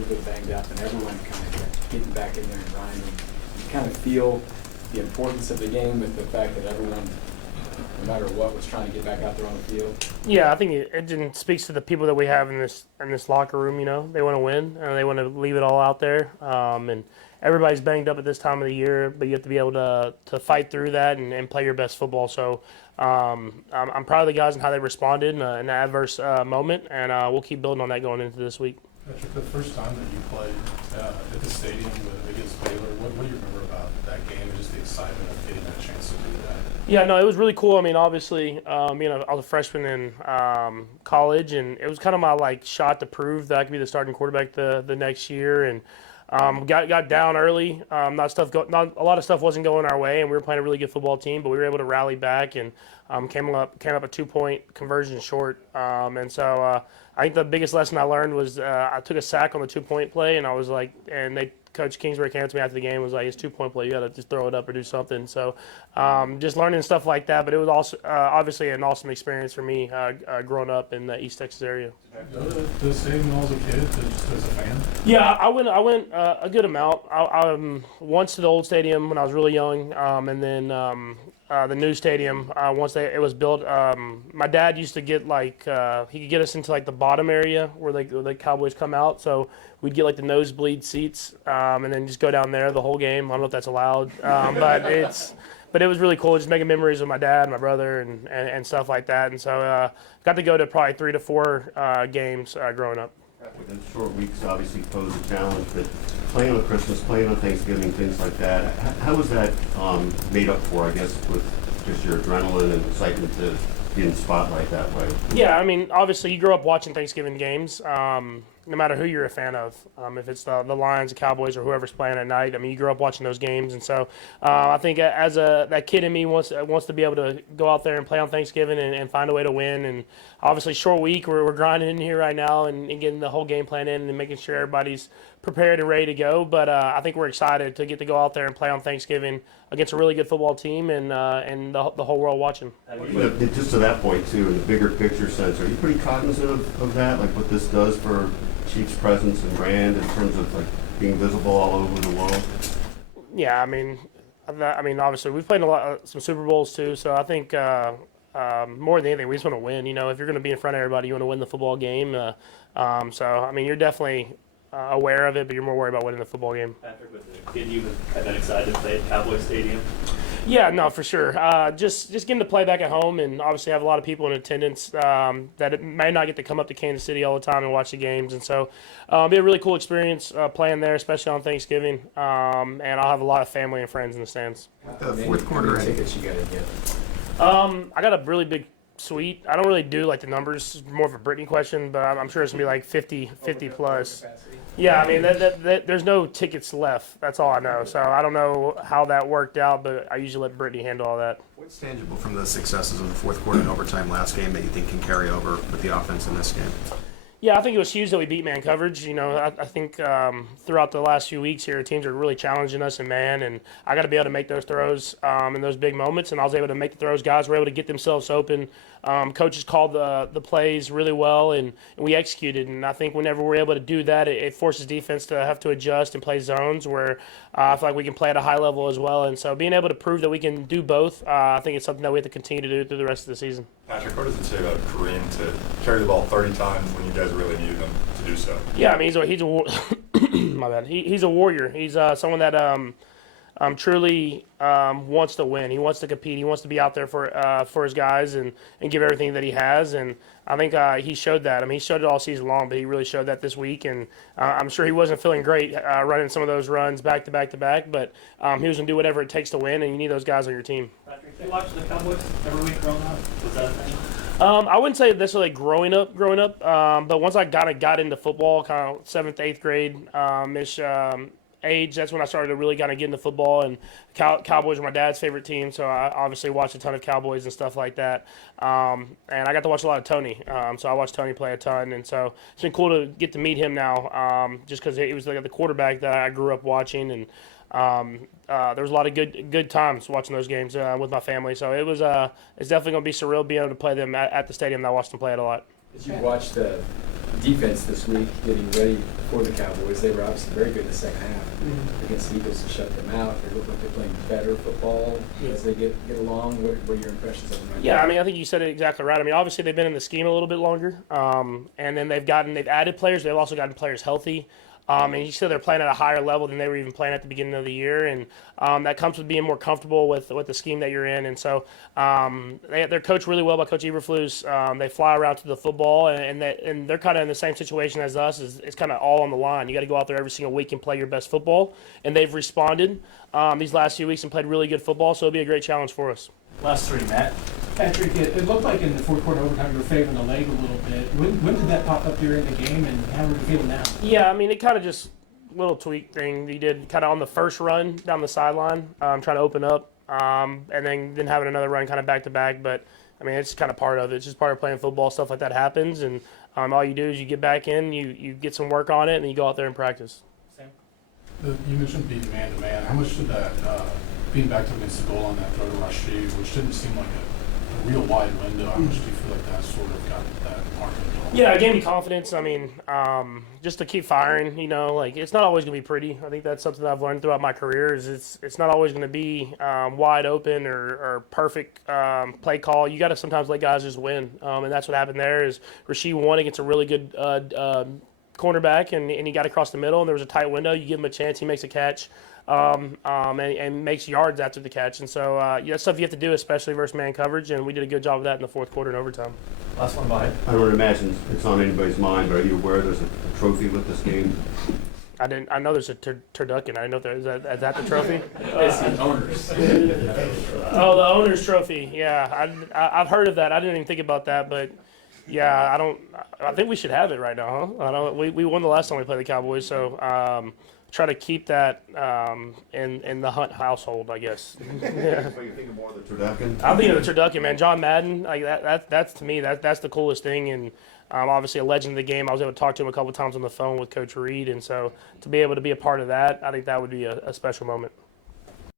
little bit banged up, and everyone kind of kept getting back in there and grinding. You kind of feel the importance of the game with the fact that everyone, no matter what, was trying to get back out there on the field. Yeah, I think it speaks to the people that we have in this locker room. They want to win and they want to leave it all out there. And everybody's banged up at this time of the year, but you have to be able to fight through that and play your best football. So I'm proud of the guys and how they responded in an adverse moment, and we'll keep building on that going into this week. Patrick, the first time that you played at the stadium against Baylor, what do you remember about that game and just the excitement of getting that chance to do that? Yeah, no, it was really cool. I mean, obviously, I was a freshman in college, and it was kind of my shot to prove that I could be the starting quarterback the next year. And got down early. Not a lot of stuff wasn't going our way, and we were playing a really good football team, but we were able to rally back and came up a 2-point conversion short. And so I think the biggest lesson I learned was I took a sack on the 2-point play, and I was like, and Coach Kingsbury came to me after the game and was like, it's 2-point play, you got to just throw it up or do something. So just learning stuff like that, but it was also obviously an awesome experience for me growing up in the East Texas area. Did you go to the stadium when I was a kid, just as a fan? Yeah, I went a good amount. I once to the old stadium when I was really young, and then the new stadium once it was built. My dad used to get he could get us into the bottom area where the Cowboys come out, so we'd get the nosebleed seats, and then just go down there the whole game. I don't know if that's allowed, but it was really cool, just making memories with my dad, my brother, and stuff like that. And so got to go to probably 3 to 4 games growing up. Within short weeks, obviously pose a challenge, but playing on Christmas, playing on Thanksgiving, things like that, how was that made up for, I guess, with just your adrenaline and excitement to be in the spotlight that way? Yeah, I mean, obviously you grow up watching Thanksgiving games, no matter who you're a fan of. If it's the Lions, the Cowboys, or whoever's playing at night, I mean, you grow up watching those games. And so I think as that kid in me wants to be able to go out there and play on Thanksgiving and find a way to win. And obviously short week, we're grinding in here right now and getting the whole game plan in and making sure everybody's prepared and ready to go. But I think we're excited to get to go out there and play on Thanksgiving against a really good football team and the whole world watching. Just to that point, too, in the bigger picture sense, are you pretty cognizant of that, like what this does for Chiefs' presence and brand in terms of being visible all over the world? Yeah, I mean, obviously we've played some Super Bowls too, so I think more than anything, we just want to win. If you're going to be in front of everybody, you want to win the football game. So I mean, you're definitely aware of it, but you're more worried about winning the football game. Patrick, was it a kid you had been excited to play at Cowboys Stadium? Yeah, no, for sure. Just getting to play back at home and obviously have a lot of people in attendance that may not get to come up to Kansas City all the time and watch the games. And so it'll be a really cool experience playing there, especially on Thanksgiving. And I'll have a lot of family and friends in the stands. The fourth quarter tickets you got to get. I got a really big suite. I don't really do the numbers. It's more of a Brittany question, but I'm sure it's going to be 50 plus. Yeah, I mean, there's no tickets left. That's all I know. So I don't know how that worked out, but I usually let Brittany handle all that. What's tangible from the successes of the fourth quarter and overtime last game that you think can carry over with the offense in this game? Yeah, I think it was huge that we beat man coverage. I think throughout the last few weeks here, teams are really challenging us in man, and I got to be able to make those throws in those big moments, and I was able to make the throws. Guys were able to get themselves open. Coaches called the plays really well, and we executed. And I think whenever we're able to do that, it forces defense to have to adjust and play zones where I feel like we can play at a high level as well. And so being able to prove that we can do both, I think it's something that we have to continue to do through the rest of the season. Patrick, what does it say about Kareem to carry the ball 30 times when you guys really needed him to do so? Yeah, I mean, he's a my bad. He's a warrior. He's someone that truly wants to win. He wants to compete. He wants to be out there for his guys and give everything that he has. And I think he showed that. I mean, he showed it all season long, but he really showed that this week. And I'm sure he wasn't feeling great running some of those runs back to back to back, but he was going to do whatever it takes to win, and you need those guys on your team. Patrick, you watch the Cowboys every week growing up? Was that a thing? I wouldn't say necessarily growing up, but once I got into football, kind of 7th, 8th grade ish age, that's when I started to really kind of get into football. And Cowboys were my dad's favorite team, so I obviously watched a ton of Cowboys and stuff like that. And I got to watch a lot of Tony, so I watched Tony play a ton. And so it's been cool to get to meet him now, just because he was the quarterback that I grew up watching. And there was a lot of good times watching those games with my family. So it's definitely going to be surreal being able to play them at the stadium that I watched them play it a lot. As you watched the defense this week getting ready for the Cowboys, they were obviously very good in the second half against the Eagles to shut them out. They look like they're playing better football as they get along. What are your impressions of them right now? Yeah, I mean, I think you said it exactly right. I mean, obviously they've been in the scheme a little bit longer, and then they've added players. They've also gotten players healthy. And you said they're playing at a higher level than they were even playing at the beginning of the year, and that comes with being more comfortable with the scheme that you're in. And so they're coached really well by Coach Eberflus. They fly around to the football, and they're kind of in the same situation as us. It's kind of all on the line. You got to go out there every single week and play your best football, and they've responded these last few weeks and played really good football. So it'll be a great challenge for us. Last three, Matt. Patrick, it looked like in the fourth quarter overtime you were favoring the leg a little bit. When did that pop up during the game, and how are you feeling now? Yeah, I mean, it kind of just little tweak thing he did kind of on the first run down the sideline, trying to open up, and then having another run kind of back to back. But I mean, it's kind of part of it. It's just part of playing football. Stuff like that happens, and all you do is you get back in, you get some work on it, and then you go out there and practice. Sam? You mentioned being man-to-man. How much did that, being back up against the goal on that throw to Rashid, which didn't seem like a real wide window, how much do you feel like that sort of got that mark of the goal? Yeah, it gave me confidence. I mean, just to keep firing, like it's not always going to be pretty. I think that's something that I've learned throughout my career is it's not always going to be wide open or perfect play call. You got to sometimes let guys just win, and that's what happened there is Rashid won against a really good cornerback, and he got across the middle, and there was a tight window. You give him a chance, he makes a catch. And makes yards after the catch. And so that's stuff you have to do, especially versus man coverage, and we did a good job of that in the fourth quarter and overtime. Last one, Mike. I don't imagine it's on anybody's mind, but are you aware there's a trophy with this game? I know there's a turducken. I didn't know if is that the trophy? It's the owners. Oh, the owner's trophy. Yeah, I've heard of that. I didn't even think about that, but yeah, I think we should have it right now, huh? We won the last time we played the Cowboys, so try to keep that in the Hunt household, I guess. Yeah. So you're thinking more of the turducken? I'm thinking of the turducken, man. John Madden, like that's to me that's the coolest thing, and obviously a legend of the game. I was able to talk to him a couple times on the phone with Coach Reed, and so to be able to be a part of that, I think that would be a special moment.